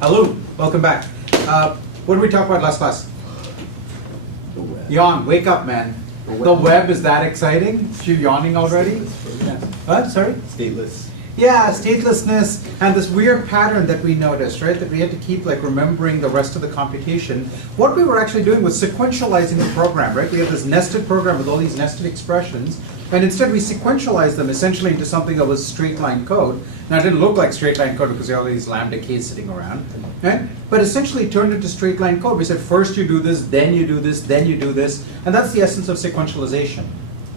Hello, welcome back. What did we talk about last class? The web. Yawn, wake up, man. The web is that exciting? You yawning already? Yes. What? Sorry? Stateless. Yeah, statelessness and this weird pattern that we noticed, right? That we had to keep like remembering the rest of the computation. What we were actually doing was sequentializing the program, right? We have this nested program with all these nested expressions, and instead we sequentialized them essentially into something that was straight line code. Now it didn't look like straight line code because there are all these lambda k's sitting around, right? But essentially it turned into straight line code. We said first you do this, then you do this, then you do this, and that's the essence of sequentialization,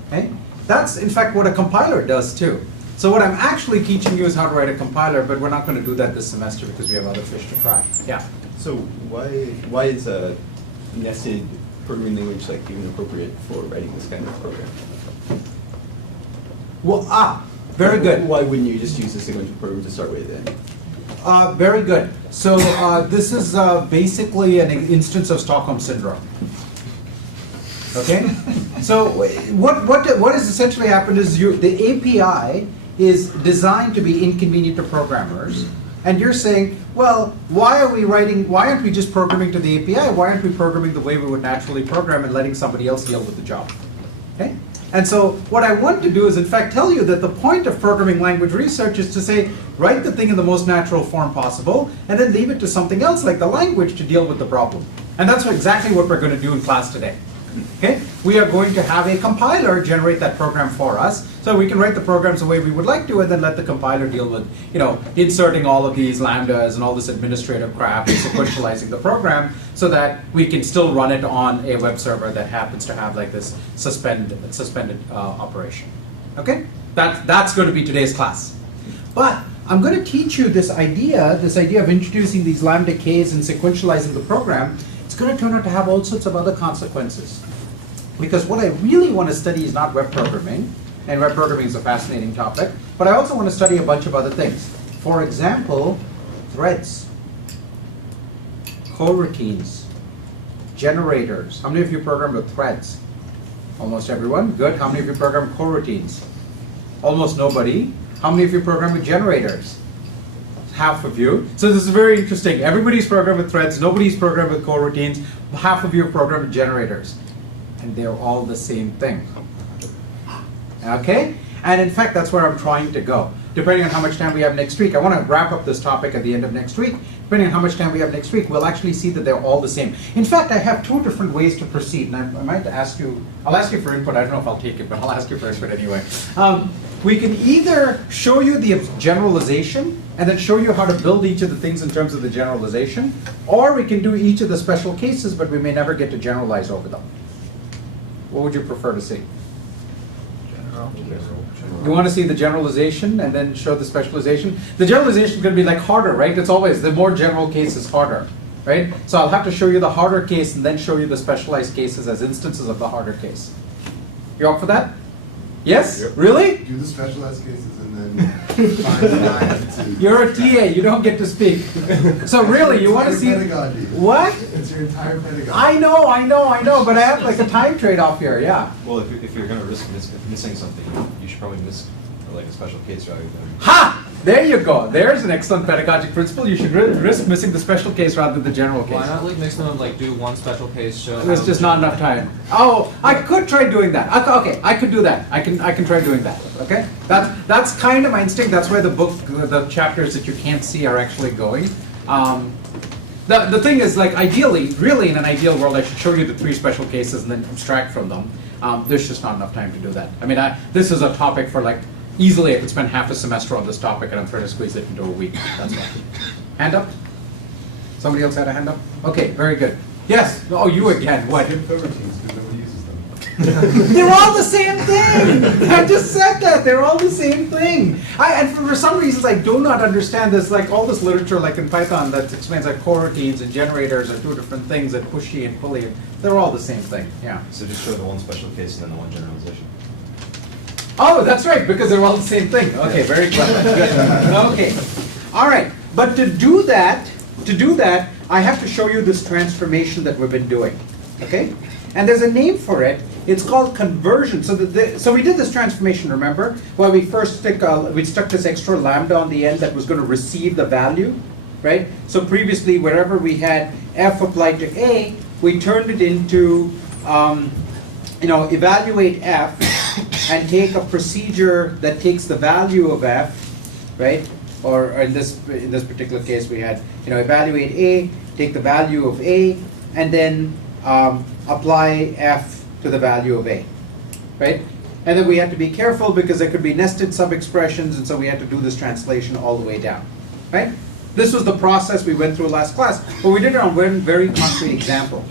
okay? That's in fact what a compiler does too. So what I'm actually teaching you is how to write a compiler, but we're not going to do that this semester because we have other fish to fry. Yeah. So why is a nested programming language like even appropriate for writing this kind of program? Well, very good. Why wouldn't you just use a sequential program to start with then? Very good. So this is basically an instance of Stockholm Syndrome. Okay? So what has essentially happened is the API is designed to be inconvenient to programmers. And you're saying, well, why aren't we just programming to the API? Why aren't we programming the way we would naturally program and letting somebody else deal with the job? Okay? And so what I want to do is in fact tell you that the point of programming language research is to say, write the thing in the most natural form possible, and then leave it to something else like the language to deal with the problem. And that's exactly what we're going to do in class today. Okay? We are going to have a compiler generate that program for us, so we can write the programs the way we would like to, and then let the compiler deal with, inserting all of these lambdas and all this administrative crap and sequentializing the program so that we can still run it on a web server that happens to have like this suspended operation. Okay? That's going to be today's class. But I'm going to teach you this idea of introducing these lambda k's and sequentializing the program. It's going to turn out to have all sorts of other consequences. Because what I really want to study is not web programming, and web programming is a fascinating topic, but I also want to study a bunch of other things. For example, threads, coroutines, generators. How many of you program with threads? Almost everyone. Good. How many of you program coroutines? Almost nobody. How many of you program with generators? Half of you. So this is very interesting. Everybody's programmed with threads, nobody's programmed with coroutines, half of you are programmed with generators. And they're all the same thing. Okay? And in fact, that's where I'm trying to go. Depending on how much time we have next week, I want to wrap up this topic at the end of next week. Depending on how much time we have next week, we'll actually see that they're all the same. In fact, I have two different ways to proceed, and I might ask you, I'll ask you for input. I don't know if I'll take it, but I'll ask you for input anyway. We can either show you the generalization and then show you how to build each of the things in terms of the generalization, or we can do each of the special cases, but we may never get to generalize over them. What would you prefer to see? You want to see the generalization and then show the specialization? The generalization is going to be like harder, right? It's always, the more general case is harder, right? So I'll have to show you the harder case and then show you the specialized cases as instances of the harder case. You up for that? Yes? Yep. Really? Do the specialized cases and then find the line to... You're a TA, you don't get to speak. So really, you want to see... pedagogy. What? It's your entire pedagogy. I know, but I have like a time trade-off here, yeah. Well, if you're going to risk missing something, you should probably miss like a special case rather than... Ha! There you go. There's an excellent pedagogic principle. You should risk missing the special case rather than the general case. Why not like mix them and like do one special case show? There's just not enough time. Oh, I could try doing that. Okay, I could do that. I can try doing that. Okay, that's kind of my instinct. That's where the chapters that you can't see are actually going. The thing is, like, ideally, really in an ideal world, I should show you the three special cases and then abstract from them. There's just not enough time to do that. I mean, this is a topic for like. Easily, I could spend half a semester on this topic, and I'm trying to squeeze it into a week. That's why. Hand up? Somebody else had a hand up? Okay, very good. Yes. Oh, you again. What? Skip coroutines because nobody uses them. They're all the same thing. I just said that. They're all the same thing. And for some reasons, I do not understand this. Like all this literature, like in Python, that explains that coroutines and generators are two different things, that pushy and pulley. They're all the same thing. Yeah. So just show the one special case and then the one generalization. Oh, that's right, because they're all the same thing. Okay, very clever. Good. Okay. All right. But to do that, I have to show you this transformation that we've been doing. Okay? And there's a name for it. It's called conversion. So we did this transformation, remember? Where we first stuck this extra lambda on the end that was going to receive the value. right? So previously, wherever we had f applied to A, we turned it into, evaluate f and take a procedure that takes the value of f, right? Or in this particular case, we had, evaluate A, take the value of A, and then apply f to the value of A, right? And then we had to be careful because there could be nested sub-expressions, and so we had to do this translation all the way down, right? This was the process we went through last class, but we did it on one very concrete example.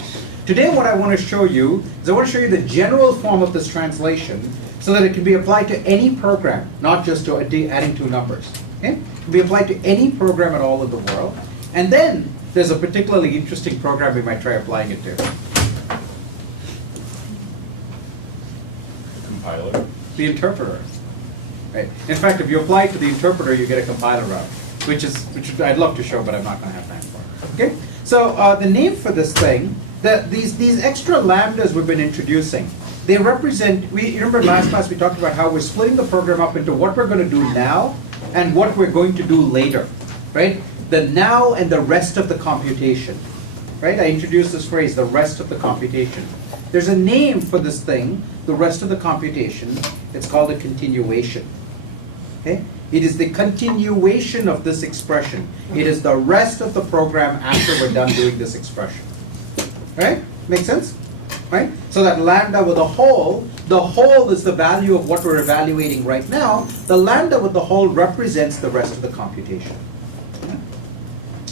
Today what I want to show you is I want to show you the general form of this translation so that it can be applied to any program, not just to adding two numbers. Okay? It can be applied to any program at all in the world. And then there's a particularly interesting program we might try applying it to. Compiler. The interpreter. Right. In fact, if you apply it to the interpreter, you get a compiler route, which I'd love to show, but I'm not going to have time for. Okay. So the name for this thing, these extra lambdas we've been introducing, they represent. You remember last class we talked about how we're splitting the program up into what we're going to do now and what we're going to do later, right? The now and the rest of the computation, right? I introduced this phrase, the rest of the computation. There's a name for this thing, the rest of the computation. It's called a continuation. Okay? It is the continuation of this expression. It is the rest of the program after we're done doing this expression. Right? Make sense? Right? So that lambda with the whole is the value of what we're evaluating right now. The lambda with the whole represents the rest of the computation.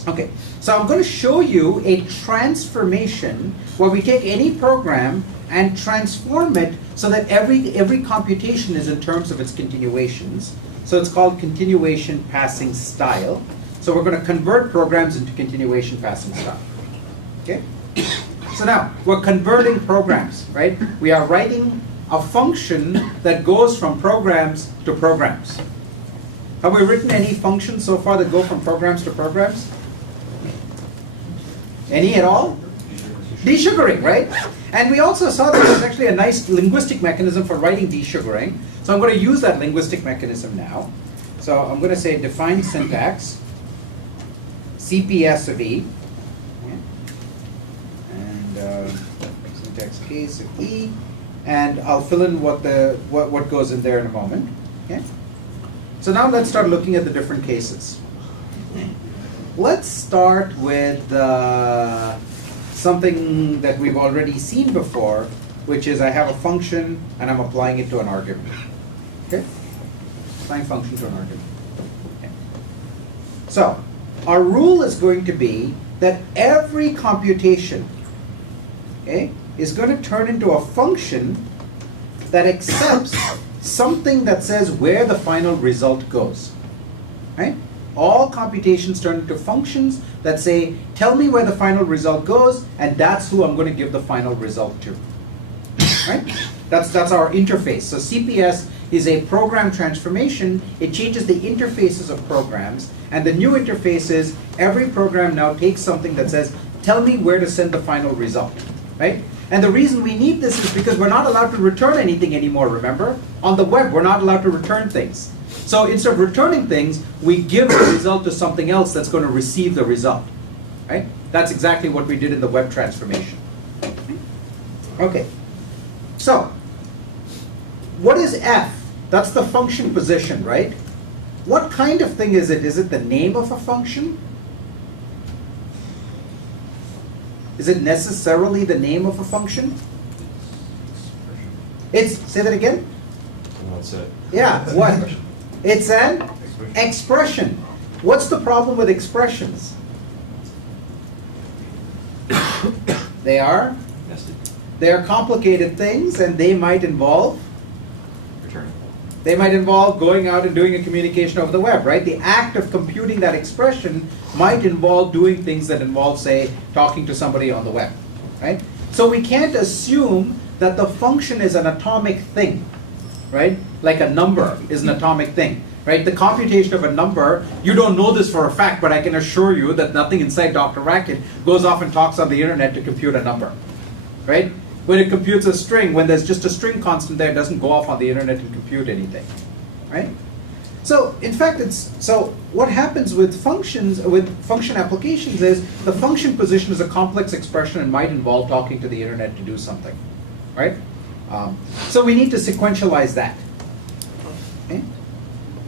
Okay, so I'm going to show you a transformation where we take any program and transform it so that every computation is in terms of its continuations. So it's called continuation passing style. So we're going to convert programs into continuation passing style. Okay? So now, we're converting programs, right? We are writing a function that goes from programs to programs. Have we written any functions so far that go from programs to programs? Any at all? Desugaring, right? And we also saw that there's actually a nice linguistic mechanism for writing desugaring. So I'm going to use that linguistic mechanism now. So I'm going to say define syntax, CPS of E, and syntax case of E, and I'll fill in what goes in there in a moment. Okay. So now let's start looking at the different cases. Let's start with something that we've already seen before, which is I have a function and I'm applying it to an argument. Okay? Applying function to an argument. Okay. So, our rule is going to be that every computation, okay, is going to turn into a function that accepts something that says where the final result goes. Right? All computations turn into functions that say, tell me where the final result goes, and that's who I'm going to give the final result to. Right? That's our interface. So CPS is a program transformation. It changes the interfaces of programs, and the new interface is every program now takes something that says, tell me where to send the final result. Right? And the reason we need this is because we're not allowed to return anything anymore, remember? On the web, we're not allowed to return things. So instead of returning things, we give the result to something else that's going to receive the result. Right? That's exactly what we did in the web transformation. Okay. So, what is f? That's the function position, right? What kind of thing is it? Is it the name of a function? Is it necessarily the name of a function? Say that again? That's it. Yeah, what? It's an expression. What's the problem with expressions? They are complicated things, and they might involve Returning. They might involve going out and doing a communication over the web, right? The act of computing that expression might involve doing things that involve, say, talking to somebody on the web, right? So we can't assume that the function is an atomic thing, right? Like a number is an atomic thing, right? The computation of a number, you don't know this for a fact, but I can assure you that nothing inside Dr. Racket goes off and talks on the internet to compute a number, right? When it computes a string, when there's just a string constant there, it doesn't go off on the internet and compute anything, right? So in fact, so what happens with functions, with function applications is the function position is a complex expression and might involve talking to the internet to do something, right? So we need to sequentialize that. Okay?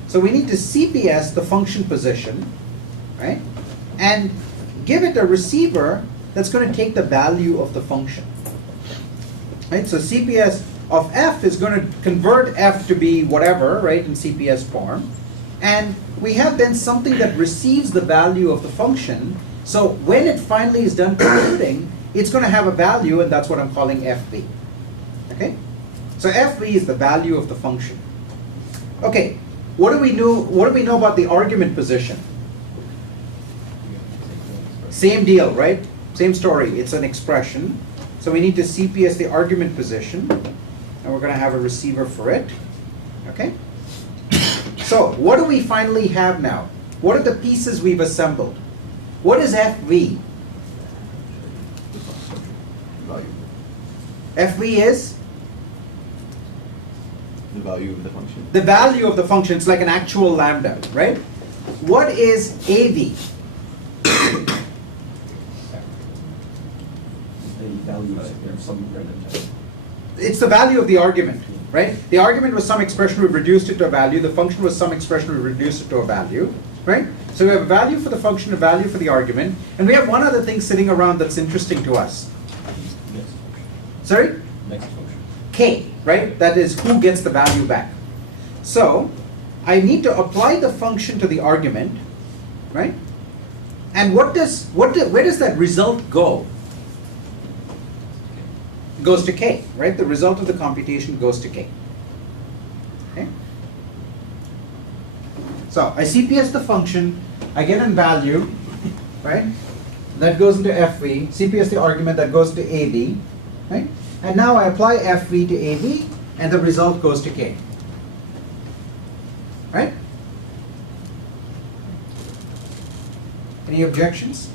So we need to CPS the function position, right? And give it a receiver that's going to take the value of the function. Right? So CPS of f is going to convert f to be whatever, right, in CPS form. And we have then something that receives the value of the function. So when it finally is done computing, it's going to have a value, and that's what I'm calling fb. Okay? So fb is the value of the function. Okay, what do we know about the argument position? Same deal, right? Same story. It's an expression. So we need to CPS the argument position, and we're going to have a receiver for it. Okay? So what do we finally have now? What are the pieces we've assembled? What is FV? Value. FV is? The value of the function. The value of the function. It's like an actual lambda, right? What is AV? It's the value of the argument, right? The argument was some expression, we've reduced it to a value. The function was some expression, we've reduced it to a value, right? So we have a value for the function, a value for the argument, and we have one other thing sitting around that's interesting to us. Sorry? Next function. K, right? That is who gets the value back. So I need to apply the function to the argument, right? And where does that result go? It goes to K, right? The result of the computation goes to K. Okay? So I CPS the function, I get in value, right? That goes into FV, CPS the argument, that goes to AV, right? And now I apply FV to AV, and the result goes to K. Right? Any objections?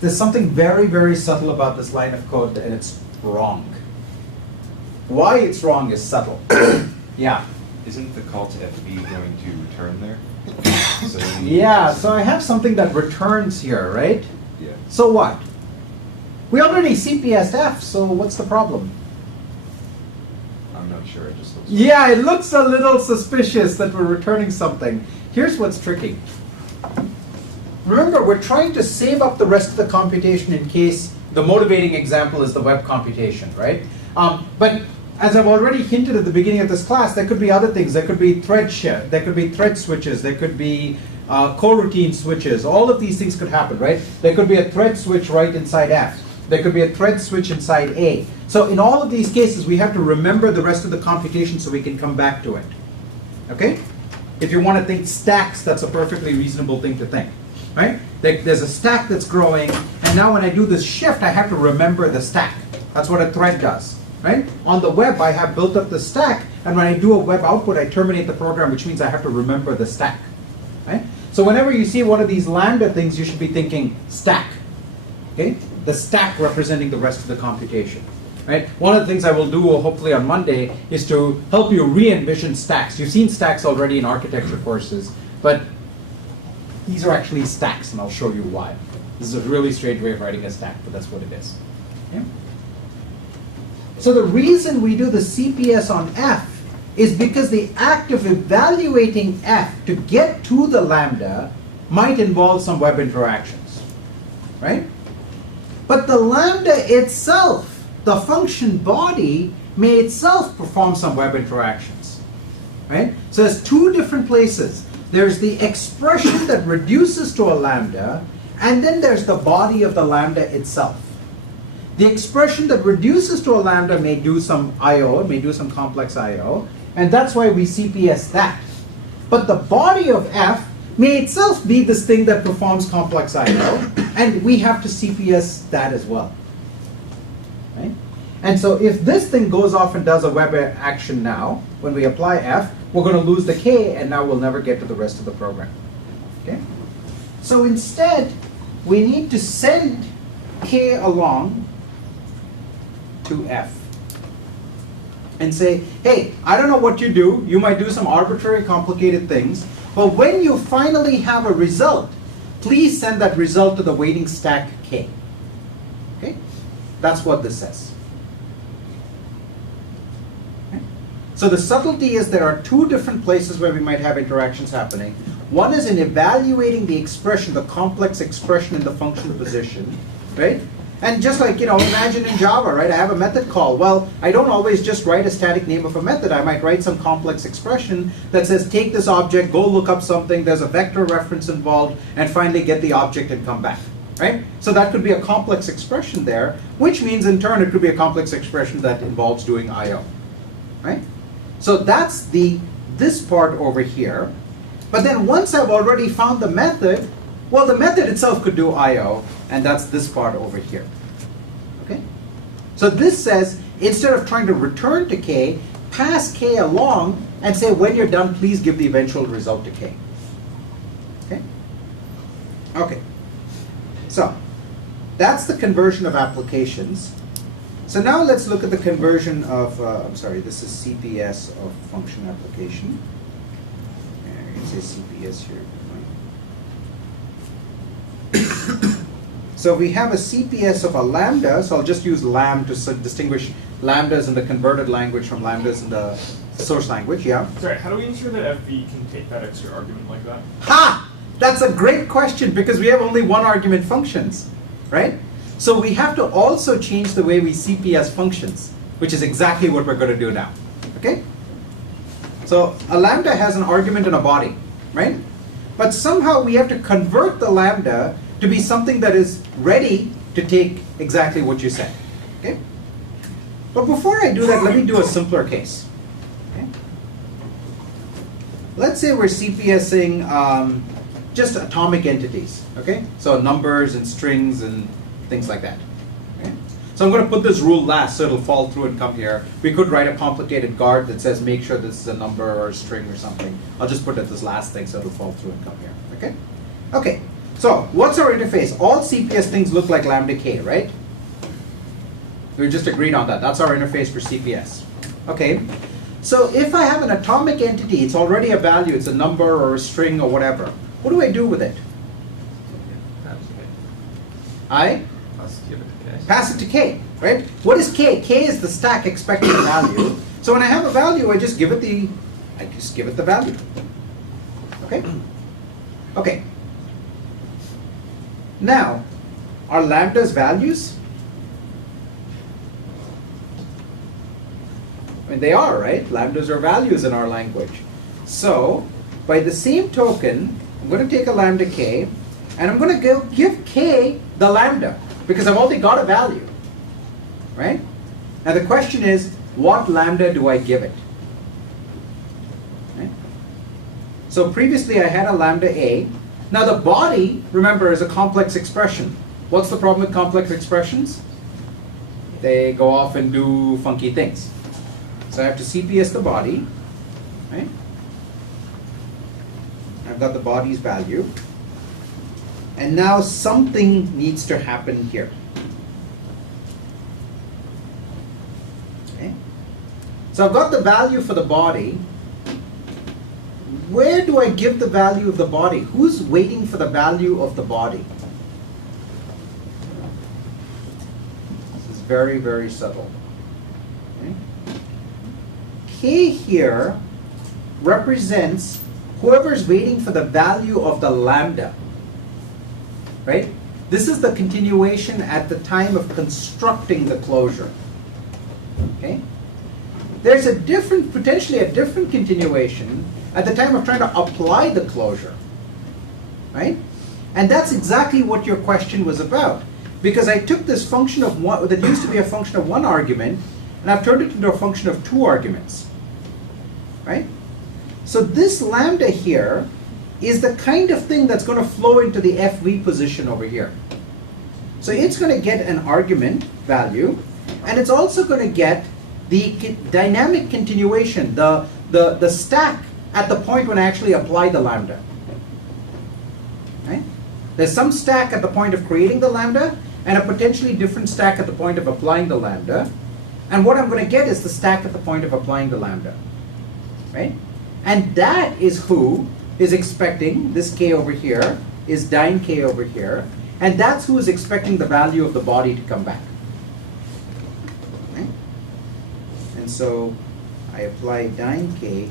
There's something very, very subtle about this line of code, and it's wrong. Why it's wrong is subtle. Yeah. Isn't the call to FB going to return there? So Yeah, so I have something that returns here, right? Yeah. So what? We already CPS'd F, so what's the problem? I'm not sure. It just looks. Yeah, it looks a little suspicious that we're returning something. Here's what's tricky. Remember, we're trying to save up the rest of the computation in case the motivating example is the web computation, right? But as I've already hinted at the beginning of this class, there could be other things. There could be thread share, there could be thread switches, there could be coroutine switches. All of these things could happen, right? There could be a thread switch right inside F. There could be a thread switch inside A. So in all of these cases, we have to remember the rest of the computation so we can come back to it. Okay? If you want to think stacks, that's a perfectly reasonable thing to think. Right? There's a stack that's growing, and now when I do this shift, I have to remember the stack. That's what a thread does. Right? On the web, I have built up the stack, and when I do a web output, I terminate the program, which means I have to remember the stack. Right? So whenever you see one of these lambda things, you should be thinking stack. Okay? The stack representing the rest of the computation. Right? One of the things I will do, hopefully on Monday, is to help you re-envision stacks. You've seen stacks already in architecture courses, but these are actually stacks, and I'll show you why. This is a really strange way of writing a stack, but that's what it is. Okay? So the reason we do the CPS on F is because the act of evaluating F to get to the lambda might involve some web interactions. Right? But the lambda itself, the function body, may itself perform some web interactions. Right? So there's two different places. There's the expression that reduces to a lambda, and then there's the body of the lambda itself. The expression that reduces to a lambda may do some I/O, may do some complex I/O, and that's why we CPS that. But the body of F may itself be this thing that performs complex I/O, and we have to CPS that as well. Right? And so if this thing goes off and does a web action now, when we apply F, we're going to lose the K, and now we'll never get to the rest of the program. Okay? So instead, we need to send K along to F. and say, hey, I don't know what you do. You might do some arbitrary complicated things, but when you finally have a result, please send that result to the waiting stack K. Okay? That's what this says. Okay? So the subtlety is there are two different places where we might have interactions happening. One is in evaluating the expression, the complex expression in the function position, right? And just like, imagine in Java, right? I have a method call. Well, I don't always just write a static name of a method. I might write some complex expression that says, take this object, go look up something, there's a vector reference involved, and finally get the object and come back, right? So that could be a complex expression there, which means in turn it could be a complex expression that involves doing I/O, right? So that's this part over here. But then once I've already found the method, well, the method itself could do I/O, and that's this part over here. Okay? So this says, instead of trying to return to K, pass K along and say, when you're done, please give the eventual result to K. Okay? Okay. So that's the conversion of applications. So now let's look at the conversion of, this is CPS of function application. I can say CPS here. So we have a CPS of a lambda, so I'll just use lam to distinguish lambdas in the converted language from lambdas in the source language, yeah? Sorry, how do we ensure that FV can take that extra argument like that? Ha! That's a great question because we have only one argument functions, right? So we have to also change the way we CPS functions, which is exactly what we're going to do now, okay? So a lambda has an argument and a body, right? But somehow we have to convert the lambda to be something that is ready to take exactly what you said, okay? But before I do that, let me do a simpler case, okay? Let's say we're CPSing just atomic entities, okay? So numbers and strings and things like that, okay? So I'm going to put this rule last so it'll fall through and come here. We could write a complicated guard that says make sure this is a number or a string or something. I'll just put it this last thing so it'll fall through and come here, okay? Okay, so what's our interface? All CPS things look like lambda k, right? We just agreed on that. That's our interface for CPS. Okay, so if I have an atomic entity, it's already a value, it's a number or a string or whatever. What do I do with it? I pass it to k, right? What is k? K is the stack expecting a value. So when I have a value, I just give it the value. Okay? Okay. Now, are lambdas values? I mean, they are, right? Lambdas are values in our language. So, by the same token, I'm going to take a lambda k, and I'm going to give k the lambda, because I've already got a value, right? Now the question is, what lambda do I give it? Right? So previously I had a lambda a. Now the body, remember, is a complex expression. What's the problem with complex expressions? They go off and do funky things. So I have to CPS the body, right? I've got the body's value. And now something needs to happen here. Okay? So I've got the value for the body. Where do I give the value of the body? Who's waiting for the value of the body? This is very, very subtle. Okay? K here represents whoever's waiting for the value of the lambda. Right? This is the continuation at the time of constructing the closure. Okay? There's a different, potentially a different continuation at the time of trying to apply the closure. Right? And that's exactly what your question was about. Because I took this function of one, that used to be a function of one argument, and I've turned it into a function of two arguments. Right? So this lambda here is the kind of thing that's going to flow into the FV position over here. So it's going to get an argument value, and it's also going to get the dynamic continuation, the stack at the point when I actually apply the lambda. Right? There's some stack at the point of creating the lambda, and a potentially different stack at the point of applying the lambda. And what I'm going to get is the stack at the point of applying the lambda, right? And that is who is expecting this k over here is dyn k over here, and that's who is expecting the value of the body to come back. Okay? And so I apply dyn k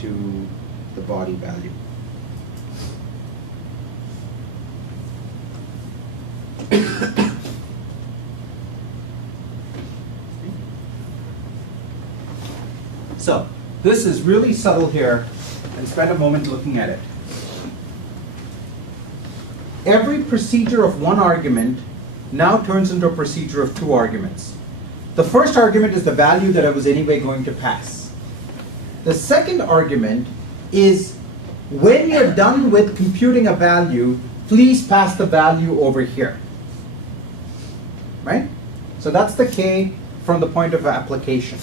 to the body value. So this is really subtle here, and spend a moment looking at it. Every procedure of one argument now turns into a procedure of two arguments. The first argument is the value that I was anyway going to pass. The second argument is when you're done with computing a value, please pass the value over here. Right? So that's the k from the point of application.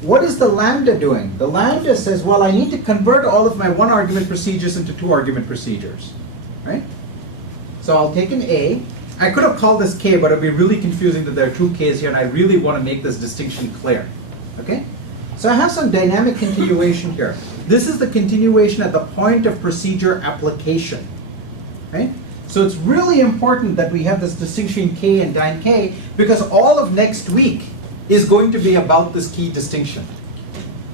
What is the lambda doing? The lambda says, well, I need to convert all of my one argument procedures into two argument procedures. Right? So I'll take an A. I could have called this k, but it would be really confusing that there are two k's here, and I really want to make this distinction clear. Okay? So I have some dynamic continuation here. This is the continuation at the point of procedure application. Right? So it's really important that we have this distinction k and dyn k, because all of next week is going to be about this key distinction.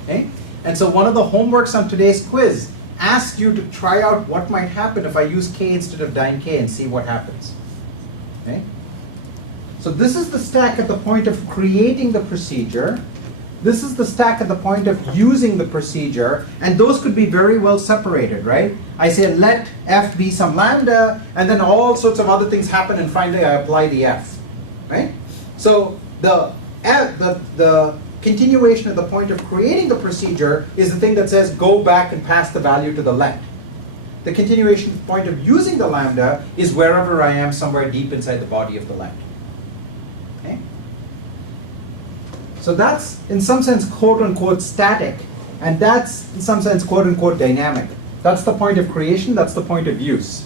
Okay? And so one of the homeworks on today's quiz asks you to try out what might happen if I use k instead of dyn k and see what happens. Okay? So this is the stack at the point of creating the procedure. This is the stack at the point of using the procedure, and those could be very well separated, right? I say let f be some lambda, and then all sorts of other things happen, and finally I apply the f, right? So the continuation at the point of creating the procedure is the thing that says go back and pass the value to the let. The continuation at the point of using the lambda is wherever I am, somewhere deep inside the body of the let. Okay? So that's, in some sense, quote-unquote static, and that's, in some sense, quote-unquote dynamic. That's the point of creation, that's the point of use.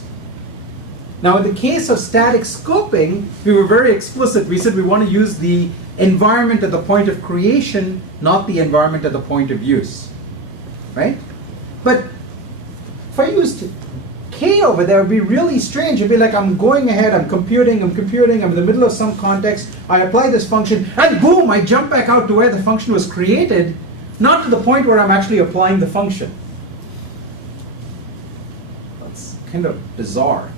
Now, in the case of static scoping, we were very explicit. We said we want to use the environment at the point of creation, not the environment at the point of use. Right? But if I used k over there, it would be really strange. It'd be like I'm going ahead, I'm computing, I'm in the middle of some context, I apply this function, and boom, I jump back out to where the function was created, not to the point where I'm actually applying the function. That's kind of bizarre,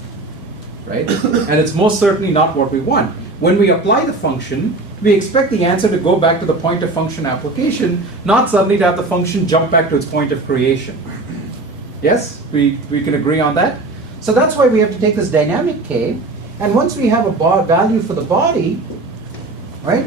right? And it's most certainly not what we want. When we apply the function, we expect the answer to go back to the point of function application, not suddenly to have the function jump back to its point of creation. Yes? We can agree on that? So that's why we have to take this dynamic k, and once we have a value for the body, right?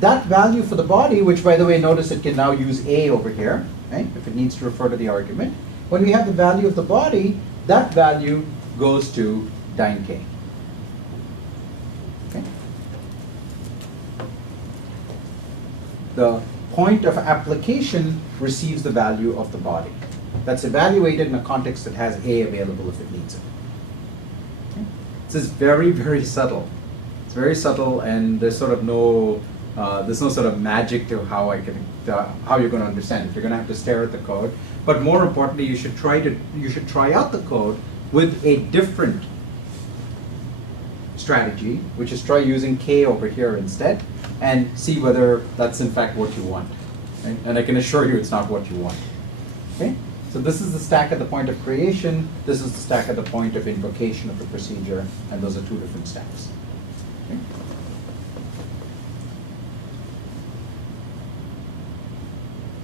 That value for the body, which by the way, notice it can now use a over here, right? If it needs to refer to the argument. When we have the value of the body, that value goes to dyn k. Okay? The point of application receives the value of the body. That's evaluated in a context that has A available if it needs it. Okay? This is very, very subtle. It's very subtle, and there's sort of there's no sort of magic to how you're going to understand it. You're going to have to stare at the code. But more importantly, you should try out the code with a different strategy, which is try using k over here instead, and see whether that's in fact what you want. Right? And I can assure you it's not what you want. Okay? So this is the stack at the point of creation, this is the stack at the point of invocation of the procedure, and those are two different stacks. Okay?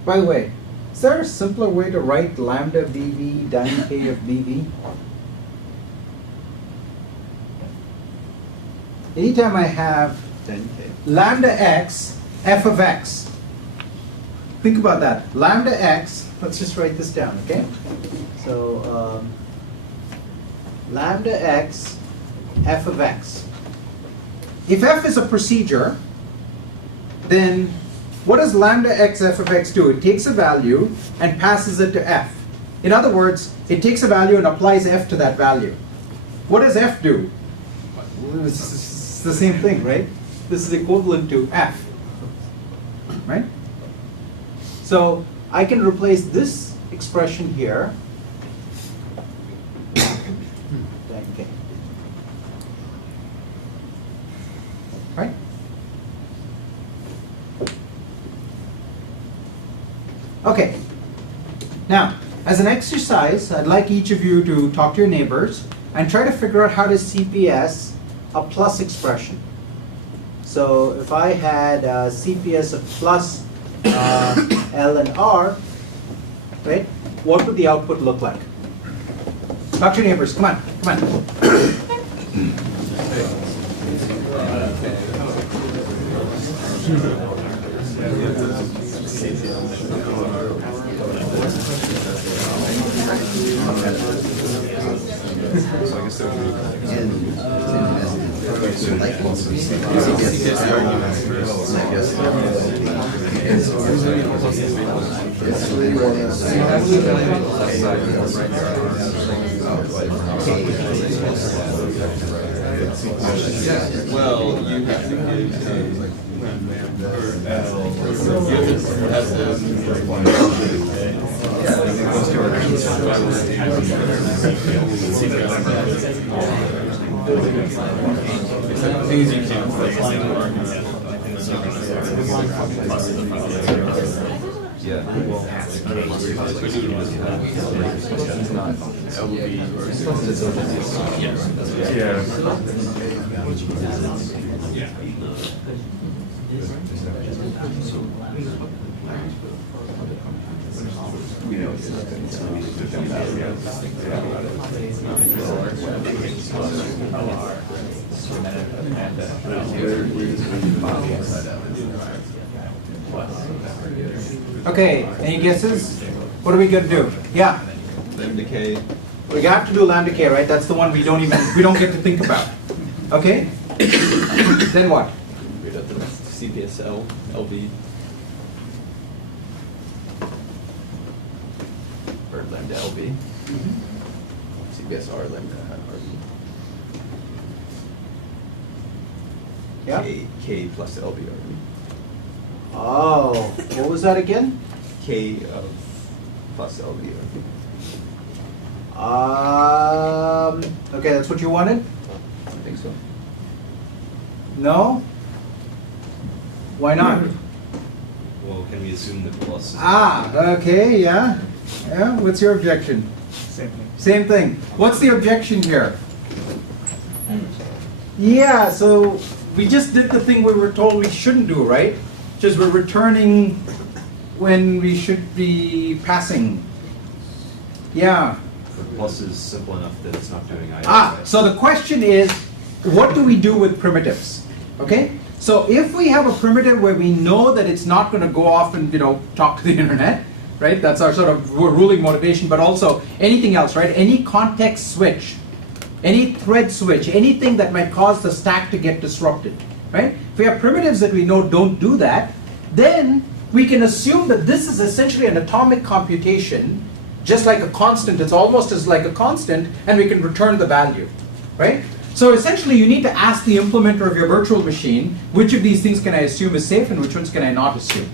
By the way, is there a simpler way to write lambda BV dyn k of BV? Anytime I have lambda x, f of x, think about that. Lambda x, let's just write this down, okay? So lambda x, f of x. If f is a procedure, then what does lambda x f of x do? It takes a value and passes it to f. In other words, it takes a value and applies f to that value. What does f do? It's the same thing, right? this is equivalent to f, right? So I can replace this expression here. Okay. Right? Okay. Now, as an exercise, I'd like each of you to talk to your neighbors and try to figure out how to CPS a plus expression. So if I had CPS of plus L and R, right, what would the output look like? Talk to your neighbors, come on, come on. So I guess there would Well, you have to give things you can't yeah. Well, Okay, any guesses? What are we going to do? Yeah, lambda k. we have to do lambda k, right? That's the one we don't get to think about. Okay? Then what? We'd have to CPS L, LB. Or lambda LB. CPS R, lambda RB. Yeah? K plus LB RB. Oh, what was that again? K of plus LB RB. Okay, that's what you wanted? I think so. No? Why not? Well, can we assume that plus is Okay, yeah. Yeah, what's your objection? Same thing. Same thing. What's the objection here? Yeah, so we just did the thing we were told we shouldn't do, right? Just we're returning when we should be passing. Yeah. the plus is simple enough that it's not doing either. So the question is, what do we do with primitives? Okay? So if we have a primitive where we know that it's not going to go off and, talk to the internet, right? That's our sort of ruling motivation, but also anything else, right? Any context switch, any thread switch, anything that might cause the stack to get disrupted, right? If we have primitives that we know don't do that, then we can assume that this is essentially an atomic computation, just like a constant. It's almost as like a constant, and we can return the value, right? So essentially, you need to ask the implementer of your virtual machine, which of these things can I assume is safe and which ones can I not assume?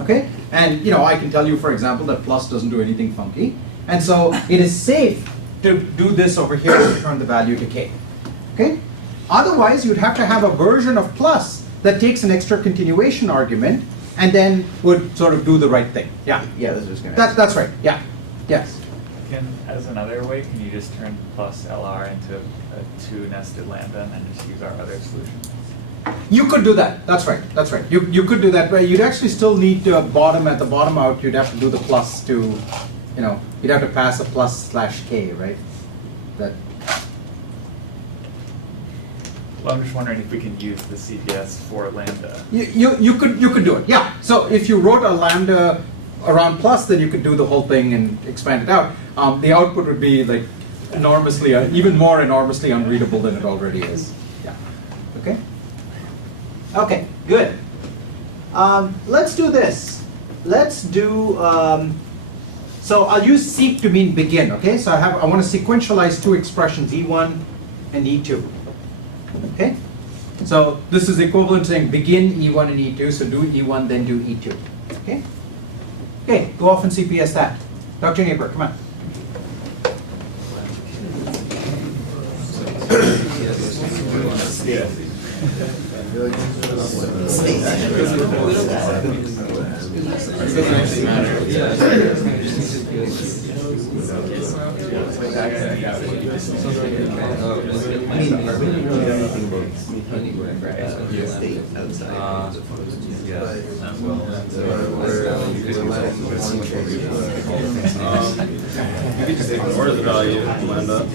Okay? And I can tell you, for example, that plus doesn't do anything funky. And so it is safe to do this over here and return the value to k. Okay? Otherwise, you'd have to have a version of plus that takes an extra continuation argument and then would sort of do the right thing. Yeah. Yeah, this is going to. That's right. Yeah. Yes. As another way, can you just turn plus LR into a two-nested lambda and then just use our other solution? You could do that. That's right. That's right. You could do that. But you'd actually still need to at the bottom out. You'd have to do the plus to, you'd have to pass a plus / k, right? That. Well, I'm just wondering if we can use the CPS for lambda. You could do it. Yeah. So if you wrote a lambda around plus, then you could do the whole thing and expand it out. The output would be like even more enormously unreadable than it already is. Yeah. Okay. Okay. Good. Let's do this. Let's do. So I'll use seek to mean begin. Okay. So I want to sequentialize two expressions, E1 and E2. Okay. So this is equivalent to saying begin E1 and E2, so do E1, then do E2. Okay? Okay, go off and CPS that. Dr. Neighbor, come on. Yeah. You could just ignore the value and land up.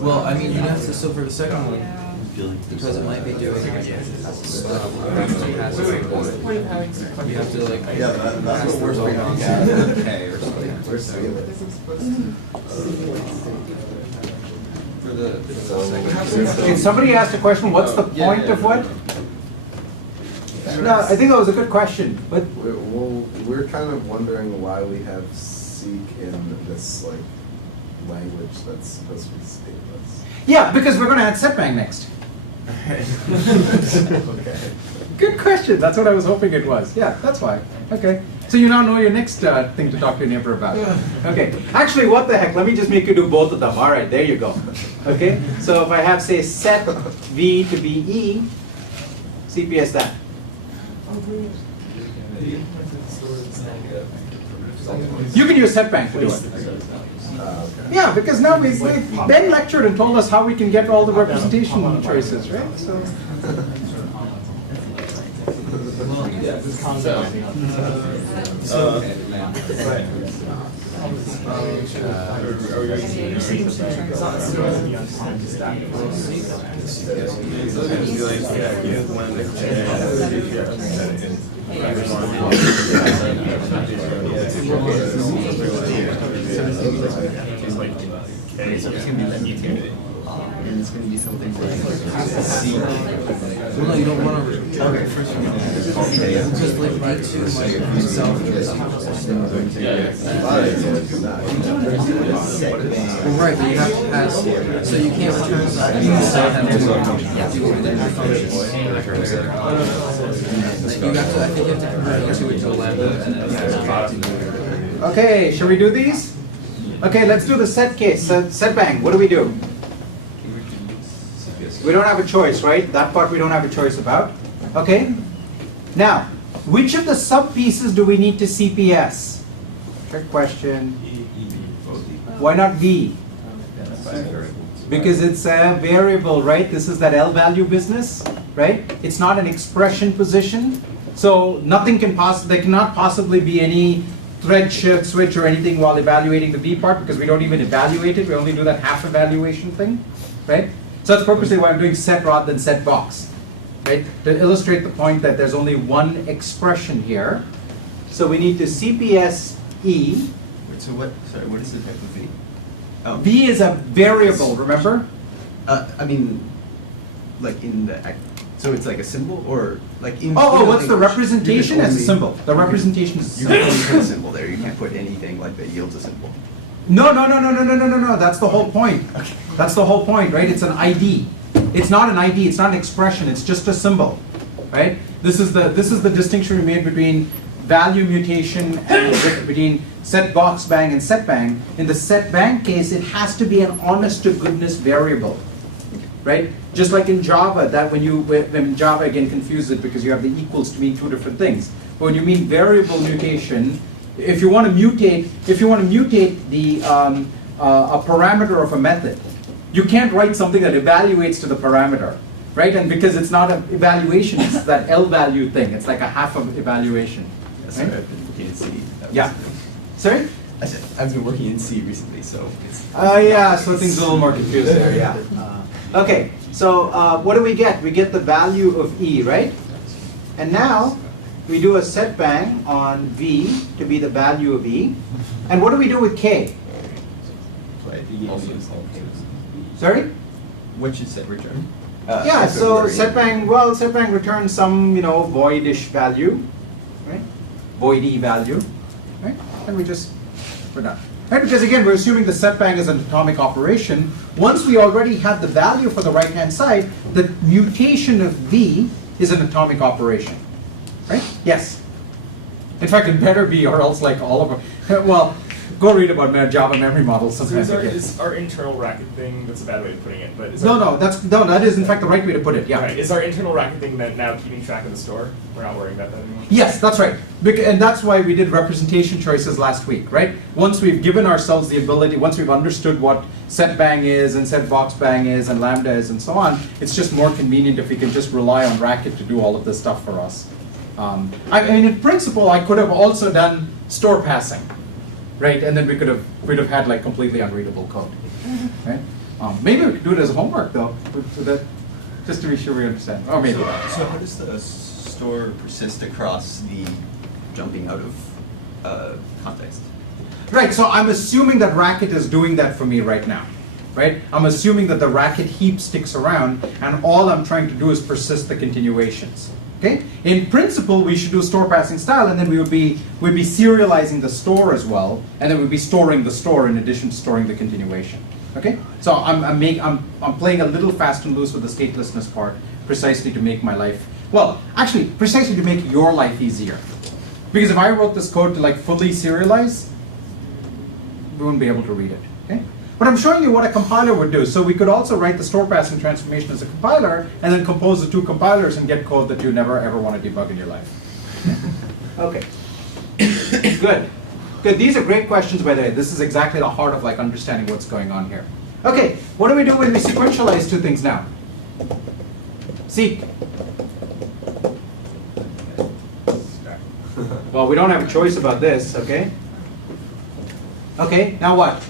Well, I mean, you have to, so for the second one, because it might be doing you have to like Yeah, that's what we're going on saying. K or something. For the second. Did somebody asked a question, what's the point of what? No, I think that was a good question, but We're kind of wondering why we have seek in this like language that's supposed to be stateless. yeah, because we're going to add setbang next. Okay. Good question. That's what I was hoping it was. Yeah, that's why. Okay. So you now know your next thing to talk to your neighbor about. Okay. Actually, what the heck? Let me just make you do both of them. All right, there you go. Okay. So if I have, say, set V to be E, CPS that. You can use setbang to do it. Okay. Yeah, because now we've Ben lectured and told us how we can get all the representation choices, right? So. And it's going to be something like C. Well, no, you don't want to. Okay, first one. Just like D2 might itself. Well, right, but you have to pass. So you can't return something. You still have to do a function. You have to. I think you have to convert E2 into a lambda and then Okay, shall we do these? Okay, let's do the set case. Set bang. What do we do? We don't have a choice, right? That part we don't have a choice about. Okay? Now, which of the sub pieces do we need to CPS? Trick question. Why not V? Because it's a variable, right? This is that L value business, right? It's not an expression position. So nothing can there cannot possibly be any thread shift, switch, or anything while evaluating the V part because we don't even evaluate it. We only do that half evaluation thing, right? So that's purposely why I'm doing set rather than set box, right? To illustrate the point that there's only one expression here. So we need to CPS E. So what? Sorry, what is the type of V? Oh. V is a variable, remember? I mean, like in the. So it's like a symbol, or like in. Oh, in what's the language, representation you can as a only- symbol? The representation is a You can only symbol. put a symbol there. You can't put anything like that yields a symbol. No. That's the whole point. That's the whole point, right? It's an ID. It's not an ID. It's not an expression. It's just a symbol, right? This is the distinction we made between value mutation and between set box bang and set bang. In the set bang case, it has to be an honest to goodness variable, right? Just like in Java, that when Java again confuse it because you have the equals to mean two different things. But when you mean variable mutation, if you want to mutate the a parameter of a method, you can't write something that evaluates to the parameter, right? And because it's not an evaluation, it's that L value thing. It's like a half of evaluation. Yes, Right? I've been working in C. That was- Yeah. Sorry? I said I've been working in C recently, so it's. Yeah, so things are a little more confused there, yeah. Okay, so what do we get? We get the value of E, right? And now, we do a set bang on V to be the value of E. And what do we do with K? Sorry? What should set return? Yeah, so set bang returns some, voidish value, right? Void E value, right? And we're done. Right? Because again, we're assuming the set bang is an atomic operation. Once we already have the value for the right-hand side, the mutation of V is an atomic operation. Right? Yes? In fact, it better be, or else like all of them. Well, go read about Java memory models So sometimes. is our internal racket thing, that's a bad way of putting it, but is That is in fact the right way to put it, yeah. Right, is our internal racket thing that now keeping track of the store? We're not worrying about that anymore? Yes, that's right. And that's why we did representation choices last week, right? Once we've given ourselves the ability, once we've understood what set bang is and set box bang is and lambda is and so on, it's just more convenient if we can just rely on racket to do all of this stuff for us. I mean, in principle, I could have also done store passing, right? And then we'd have had like completely unreadable code, right? Maybe we could do it as homework though, so that, just to be sure we understand. Or maybe not. So how does the store persist across the jumping out of context? Right, so I'm assuming that racket is doing that for me right now, right? I'm assuming that the racket heap sticks around and all I'm trying to do is persist the continuations. Okay? In principle, we should do store passing style, and then we'd be serializing the store as well, and then we'd be storing the store in addition to storing the continuation. Okay? So I'm playing a little fast and loose with the statelessness part, precisely to make my life, well, actually, precisely to make your life easier. Because if I wrote this code to like fully serialize, we wouldn't be able to read it. Okay? But I'm showing you what a compiler would do. So we could also write the store passing transformation as a compiler and then compose the two compilers and get code that you never ever want to debug in your life. Okay. Good. Good. These are great questions, by the way. This is exactly the heart of like understanding what's going on here. Okay. What do we do when we sequentialize two things now? Seek. Well, we don't have a choice about this, okay? Okay, now what?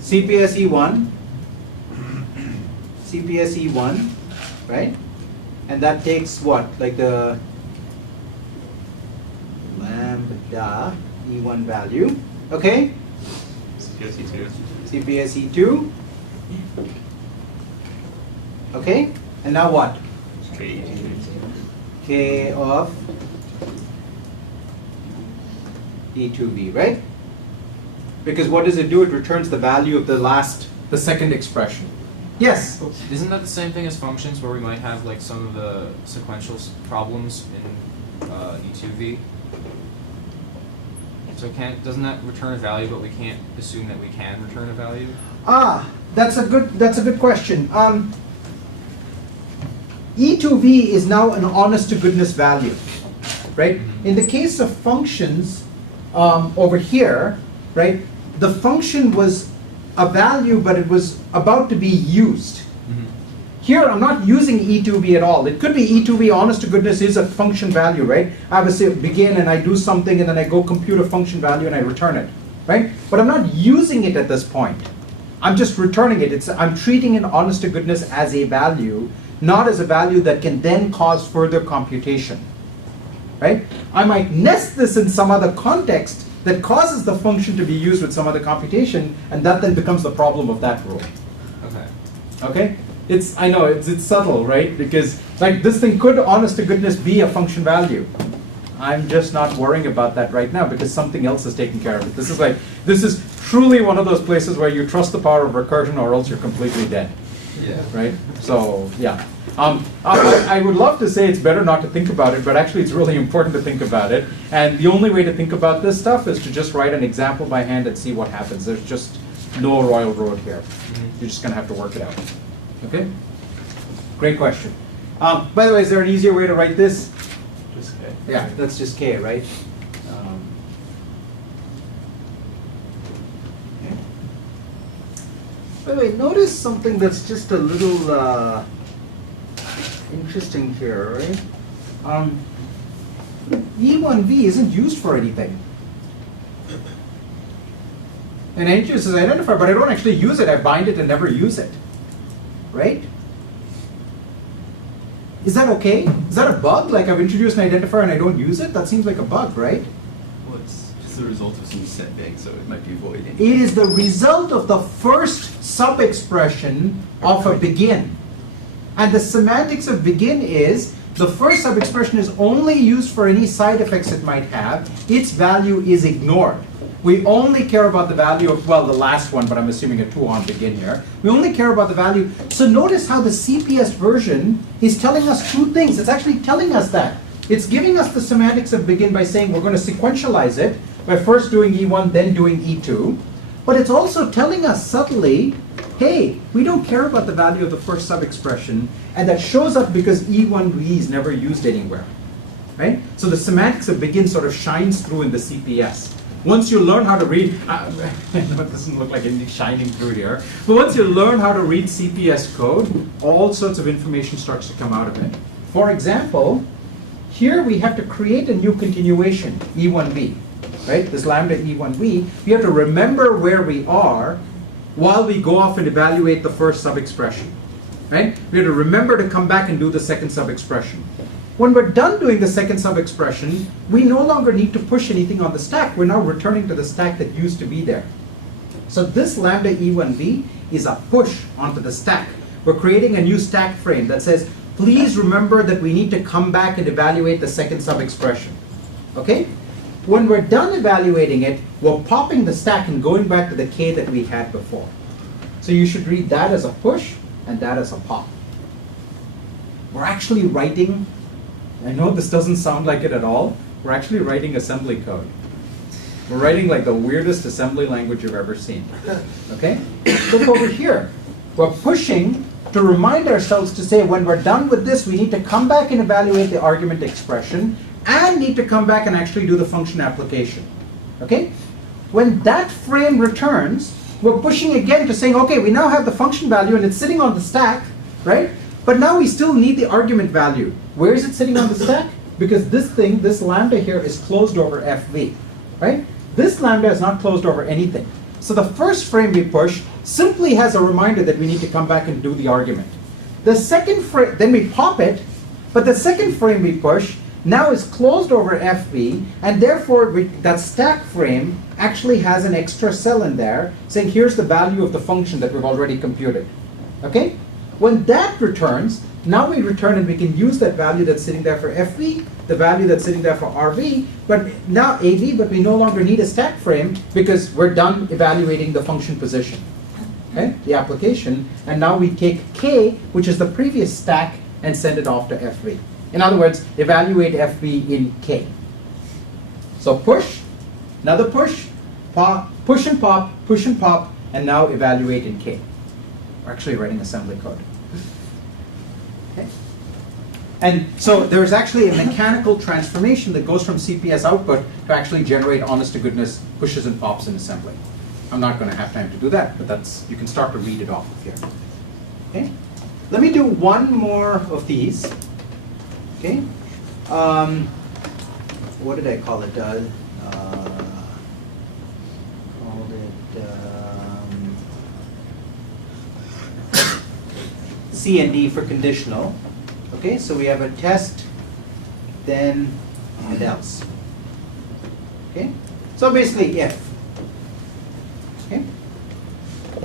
CPSE1, CPSE1, right? And that takes what? Like the lambda E1 value, okay? CPSE2. CPSE2, okay? And now what? K of E2V, right? Because what does it do? It returns the value of the second expression. Yes? Isn't that the same thing as functions where we might have like some of the sequential problems in E2V? So doesn't that return a value, but we can't assume that we can return a value? Ah, that's a good question. E2V is now an honest to goodness value, right? In the case of functions over here, right? The function was a value, but it was about to be used. Here, I'm not using E2V at all. It could be E2V, honest to goodness, is a function value, right? I have a begin and I do something and then I go compute a function value and I return it, right? But I'm not using it at this point. I'm just returning it. I'm treating it honest to goodness as a value, not as a value that can then cause further computation, right? I might nest this in some other context that causes the function to be used with some other computation, and that then becomes the problem of that rule. Okay. Okay? I know, it's subtle, right? Because like this thing could, honest to goodness, be a function value. I'm just not worrying about that right now because something else is taking care of it. This is truly one of those places where you trust the power of recursion or else you're completely dead. Yeah. Right? So, yeah. I would love to say it's better not to think about it, but actually it's really important to think about it. And the only way to think about this stuff is to just write an example by hand and see what happens. There's just no royal road here. You're just going to have to work it out. Okay? Great question. By the way, is there an easier way to write this? Just K. Yeah, that's just K, right? Okay. By the way, notice something that's just a little interesting here, right? E1V isn't used for anything. And it uses identifier, but I don't actually use it. I bind it and never use it. Right? Is that okay? Is that a bug? Like I've introduced an identifier and I don't use it? That seems like a bug, right? Well, it's just the result of some set bang, so it might be void. It is the result of the first sub-expression of a begin. And the semantics of begin is the first sub-expression is only used for any side effects it might have. Its value is ignored. We only care about the value of, well, the last one, but I'm assuming a 2 on begin here. We only care about the value. So notice how the CPS version is telling us two things. It's actually telling us that. It's giving us the semantics of begin by saying we're going to sequentialize it by first doing E1, then doing E2. But it's also telling us subtly, hey, we don't care about the value of the first sub-expression, and that shows up because E1V is never used anywhere. Right? So the semantics of begin sort of shines through in the CPS. Once you learn how to read, I know it doesn't look like anything shining through here, but once you learn how to read CPS code, all sorts of information starts to come out of it. For example, here we have to create a new continuation, E1V, right? This lambda E1V. We have to remember where we are while we go off and evaluate the first sub-expression, right? We have to remember to come back and do the second sub-expression. When we're done doing the second sub-expression, we no longer need to push anything on the stack. We're now returning to the stack that used to be there. So this lambda E1V is a push onto the stack. We're creating a new stack frame that says, please remember that we need to come back and evaluate the second sub-expression. Okay? When we're done evaluating it, we're popping the stack and going back to the K that we had before. So you should read that as a push and that as a pop. We're actually writing, I know this doesn't sound like it at all, we're actually writing assembly code. We're writing like the weirdest assembly language you've ever seen. Okay? Look over here. We're pushing to remind ourselves to say when we're done with this, we need to come back and evaluate the argument expression and need to come back and actually do the function application. Okay? When that frame returns, we're pushing again to saying, okay, we now have the function value and it's sitting on the stack, right? But now we still need the argument value. Where is it sitting on the stack? Because this thing, this lambda here is closed over FV, right? This lambda is not closed over anything. So the first frame we push simply has a reminder that we need to come back and do the argument. The second frame, then we pop it, but the second frame we push now is closed over FV, and therefore that stack frame actually has an extra cell in there saying here's the value of the function that we've already computed. Okay? When that returns, now we return and we can use that value that's sitting there for FV, the value that's sitting there for RV, but now AV, but we no longer need a stack frame because we're done evaluating the function position, okay, the application, and now we take K, which is the previous stack, and send it off to FV. In other words, evaluate FV in K. So push, another push, pop, push and pop, and now evaluate in K. We're actually writing assembly code. Okay. And so there's actually a mechanical transformation that goes from CPS output to actually generate honest-to-goodness pushes and pops in assembly. I'm not going to have time to do that, but that's, you can start to read it off of here. Okay. Let me do one more of these. Okay. What did I call it? Called it C and D for conditional. Okay, so we have a test, then, and else. Okay, so basically if. Okay,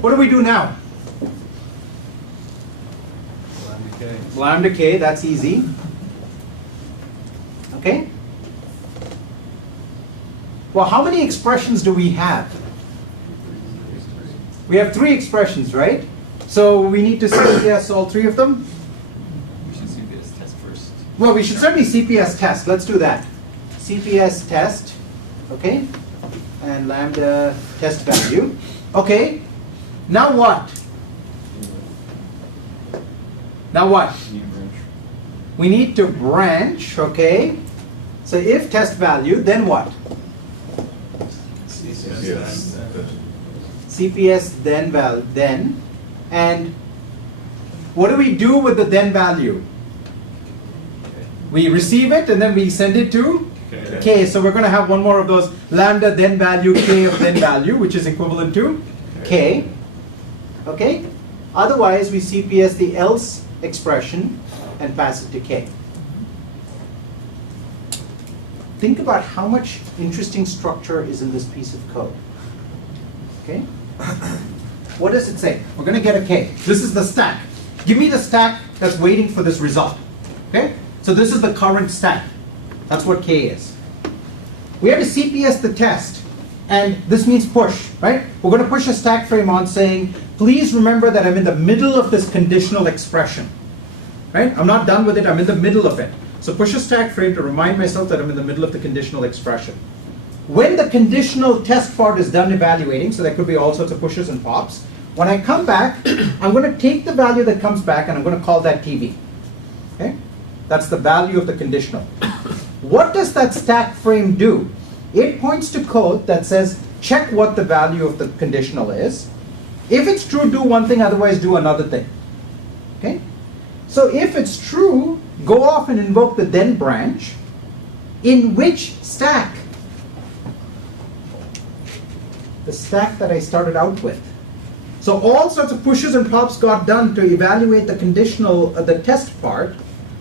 what do we do now? Lambda K. Lambda K, that's easy. Okay. Well, how many expressions do we have? We have 3 expressions, right? So we need to CPS all 3 of them? We should CPS test first. Well, we should certainly CPS test. Let's do that. CPS test, okay? And lambda test value. Okay, now what? Now what? Need a branch. We need to branch, okay? So if test value, then what? Yes. CPS then, and what do we do with the then value? We receive it and then we send it to Okay. K. So we're going to have one more of those lambda then value K of then value, which is equivalent to K. Okay? Otherwise, we CPS the else expression and pass it to K. Think about how much interesting structure is in this piece of code. Okay? What does it say? We're going to get a K. This is the stack. Give me the stack that's waiting for this result. Okay? So this is the current stack. That's what K is. We have to CPS the test. And this means push, right? We're going to push a stack frame on saying, please remember that I'm in the middle of this conditional expression, right? I'm not done with it, I'm in the middle of it. So push a stack frame to remind myself that I'm in the middle of the conditional expression. When the conditional test part is done evaluating, so there could be all sorts of pushes and pops, when I come back, I'm going to take the value that comes back and I'm going to call that TV. Okay? That's the value of the conditional. What does that stack frame do? It points to code that says, check what the value of the conditional is. If it's true, do one thing, otherwise do another thing. Okay? So if it's true, go off and invoke the then branch. In which stack? The stack that I started out with. So all sorts of pushes and pops got done to evaluate the conditional, the test part.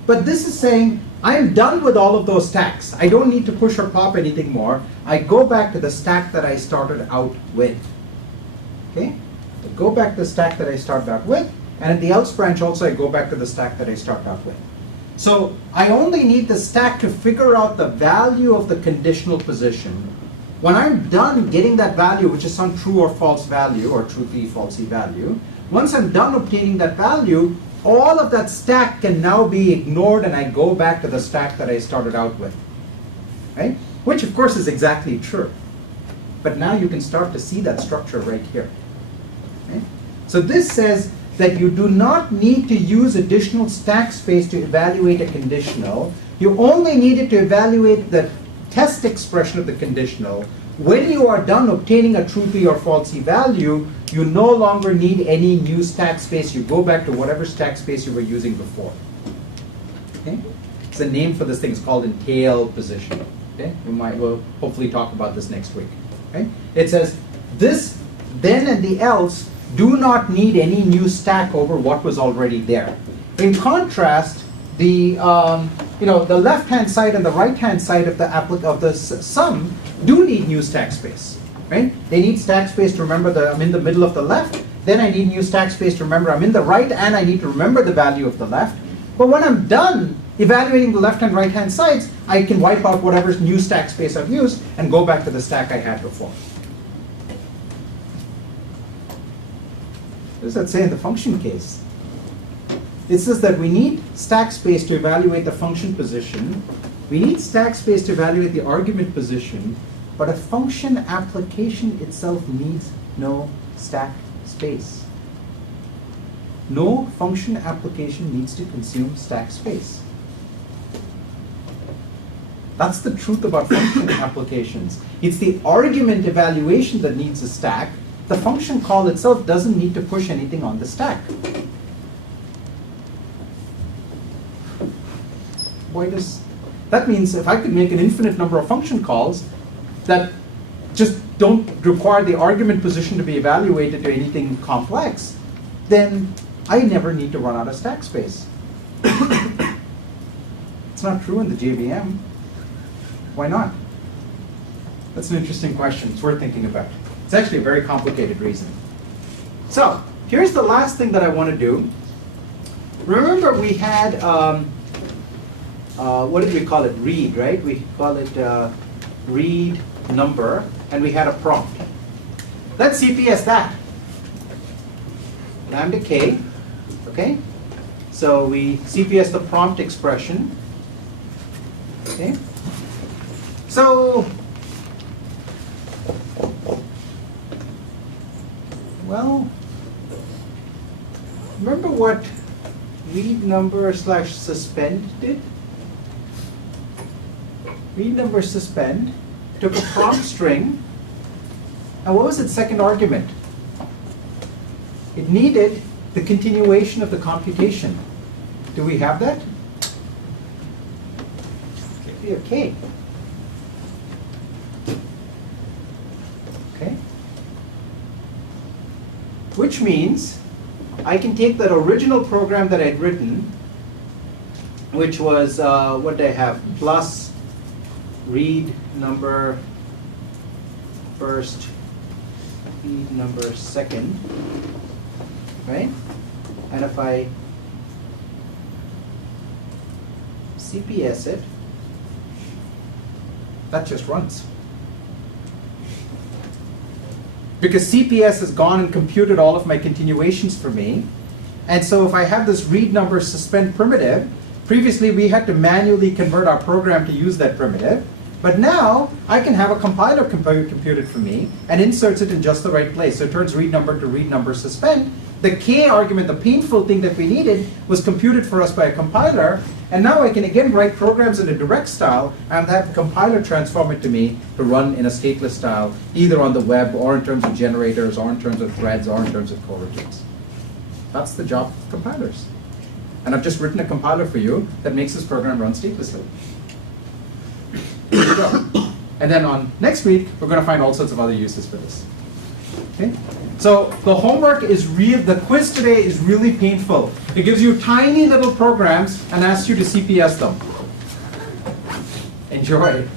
But this is saying, I'm done with all of those stacks. I don't need to push or pop anything more. I go back to the stack that I started out with. Okay? I go back to the stack that I started out with, and in the else branch also I go back to the stack that I started out with. So I only need the stack to figure out the value of the conditional position. When I'm done getting that value, which is some true or false value, or truthy, falsy value, once I'm done obtaining that value, all of that stack can now be ignored and I go back to the stack that I started out with, right? Which of course is exactly true. But now you can start to see that structure right here. Okay? So this says that you do not need to use additional stack space to evaluate a conditional. You only need it to evaluate the test expression of the conditional. When you are done obtaining a truthy or falsy value, you no longer need any new stack space. You go back to whatever stack space you were using before. Okay? It's a name for this thing. It's called entail position. Okay? We'll hopefully talk about this next week. Okay? It says this, then, and the else do not need any new stack over what was already there. In contrast, the the left-hand side and the right-hand side of the sum do need new stack space, right? They need stack space to remember that I'm in the middle of the left. Then I need new stack space to remember I'm in the right, and I need to remember the value of the left. But when I'm done evaluating the left and right-hand sides, I can wipe out whatever new stack space I've used and go back to the stack I had before. What does that say in the function case? It says that we need stack space to evaluate the function position. We need stack space to evaluate the argument position, but a function application itself needs no stack space. No function application needs to consume stack space. That's the truth about function applications. It's the argument evaluation that needs a stack. The function call itself doesn't need to push anything on the stack. That means if I could make an infinite number of function calls that just don't require the argument position to be evaluated to anything complex, then I never need to run out of stack space. It's not true in the JVM. Why not? That's an interesting question. It's worth thinking about. It's actually a very complicated reason. So here's the last thing that I want to do. Remember we had what did we call it? Read, right? We call it read number, and we had a prompt. Let's CPS that. Lambda k, okay? So we CPS the prompt expression, okay? So, well, remember what read number slash suspend did? Read number suspend took a prompt string, and what was its second argument? It needed the continuation of the computation. Do we have that? We have k. Okay? Which means I can take that original program that I'd written, which was, what did I have? Plus read number first, read number second, right? And if I CPS it, that just runs. because CPS has gone and computed all of my continuations for me. And so if I have this read number suspend primitive, previously we had to manually convert our program to use that primitive. But now I can have a compiler compute it for me and inserts it in just the right place. So it turns read number to read number suspend. The K argument, the painful thing that we needed, was computed for us by a compiler. And now I can again write programs in a direct style and have the compiler transform it to me to run in a stateless style, either on the web or in terms of generators or in terms of threads or in terms of coroutines. That's the job of compilers. And I've just written a compiler for you that makes this program run statelessly. There you go. And then on next week, we're going to find all sorts of other uses for this. Okay? So the homework is real. The quiz today is really painful. It gives you tiny little programs and asks you to CPS them. Enjoy.